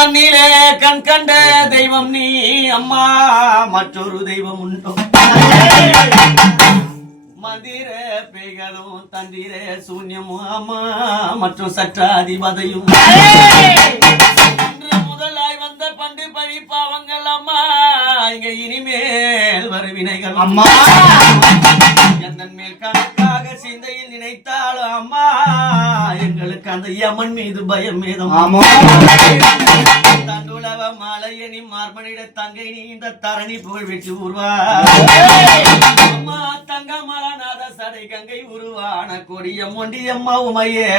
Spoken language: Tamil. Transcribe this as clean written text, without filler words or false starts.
தண்ணீரே கண் கண்ட தெய்வம் நீ அம்மா மற்றொரு தெய்வம் உண்டோ மந்திர பேய்களும் தந்திர சூன்யமும் அம்மா மற்றும் சற்றாதிபதையும் முதலாய் வந்த பண்டு பழி பாவங்கள் அம்மா இங்க இனிமேல் வருவினைகள் அம்மா எந்தன் மேல் கணக்காக சிந்தையில் நினைத்தாலும் அம்மா எங்களுக்கு அந்த யமன் மீது பயம் மீதும் தண்டுலவ மாலையனி மார்பனிட தங்கை நீ இந்த தரணி புகழ் வெற்றி உருவா அம்மா தங்க மலநாத சடை கங்கை உருவான கொடிய மொண்டியம்மா உமையே